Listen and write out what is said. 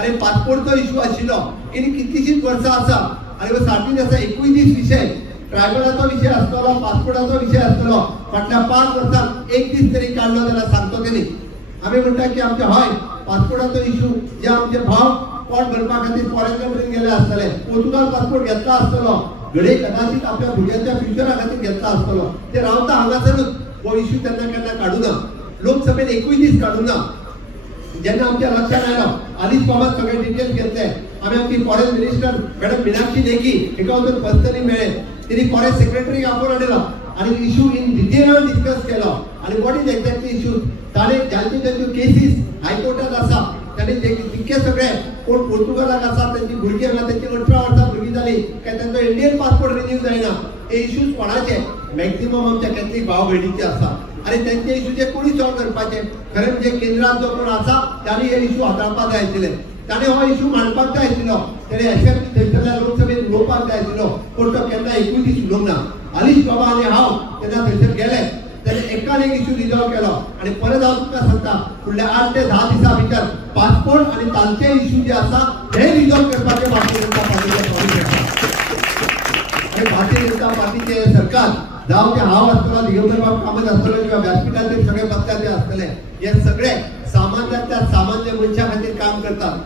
आणि पासपोर्टचो इश्यू आशिल्लो गेली कितलीशीच वर्सां आसा आणि सारकीच आसा 21 विषय ट्रायबलाचो विषय आसतलो पासपोर्टाचो विषय आसतलो फाटल्या 5 वर्सांत एक दीस तरी काढलो जाल्यार सांगतो की न्ही आमी म्हणटा की आमचे हय पासपोर्टाचो इश्यू जे आमचे भाव पोट भरपा खातीर फॉरेन कंट्रीन गेले आसतले पोर्तुगाल पासपोर्ट घेतला आसतलो घडये कदाचित आपल्या भुरग्यांच्या फ्युचरा खातीर घेतला आसतलो ते रावता हांगासरूच हो इश्यू तेन्ना केन्ना काडूना लोकसभेन 21 दीस काडूना जेन्ना आमच्या लक्षात आयलो आलीच बाबा सगळे डिटेल्स घेतले आमी आमची foreign minister madam Meenakshi Lekhi एका वचून पर्सनली मेळ्ळे तिने फॉरेन सेक्रेटरी आपोवन हाडिलो आणि इश्यू इन डिटेल डिस्कस केलो आणि व्हॉट इज एक्झॅक्टली इश्यू ताणे ज्यांचे केसीस हायकोर्टात आसा ताणे जितके सगळे कोण पोर्तुगालाक आसा त्यांची भुरगीं हांगा त्यांची 18 वर्सां भुरगीं जाली काय तांचो इंडियन पासपोर्ट रिन्यू जायना हे इश्यूज कोणाचे मॅक्झिमम आमच्या कॅथलीक भाव भयणीचे आसा आणि त्यांचे इश्यूचे कोणी सॉल्व करपाचे खरें म्हणजे केंद्रात जो कोण आसा ताणी हे इश्यू हाताळपाक जाय आशिल्ले ताणे हो इश्यू मांडपाक जाय आशिल्लो ताणे अशेंच थंयसरल्या लोकसभेत उलोवपाक जाय आशिल्लो पूण तो केन्ना 21 दीस उलोवंक ना हरीश बाबा आनी हांव तेन्ना थंयसर गेले ताणे एकान एक इश्यू रिजॉल्व केलो आणि परत हांव तुमकां सांगता फुडल्या 8 ते 10 दिसां भितर पासपोर्ट आणि तांचे इश्यू जे आसा हे रिजॉल्व करपाचे भारतीय जनता पार्टीचे आणि भारतीय जनता पार्टीचे सरकार जावं ते हांव आसतलो दिगंबर बाब कामत आसतलो किंवा व्यासपीठाचेर सगळे पक्षाचे आसतले हे सगळे सामान्यातल्या सामान्य मनशा खातीर काम करतात.